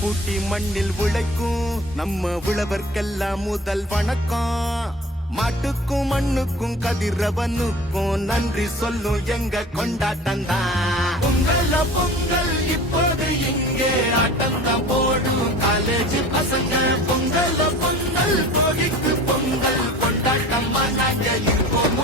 பூட்டி மண்ணில் உழைக்கும் நம்ம உழவர்க்கெல்லாம் முதல் வணக்கம். மாட்டுக்கும் மண்ணுக்கும் கதிரவனுக்கும் நன்றி சொல்லும் எங்க கொண்டாட்டம் தான். பொங்கல் பொங்கல் இப்போது இங்கே ஆட்டம் தான் போடும் காலேஜ் பசங்க. பொங்கல் பொங்கல் போகிக்கு பொங்கல் கொண்டாட்டம் நாங்க இருப்போம்.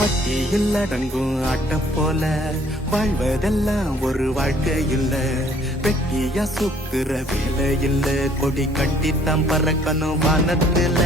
பட்டியில் அடங்கும் ஆட்டம் போல வாழ்வதெல்லாம் ஒரு வாழ்க்கை இல்ல. வெட்டியா சுத்துற வேலை இல்ல, கொடி கட்டித்தான் பறக்கணும் வானத்துல.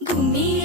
Gumi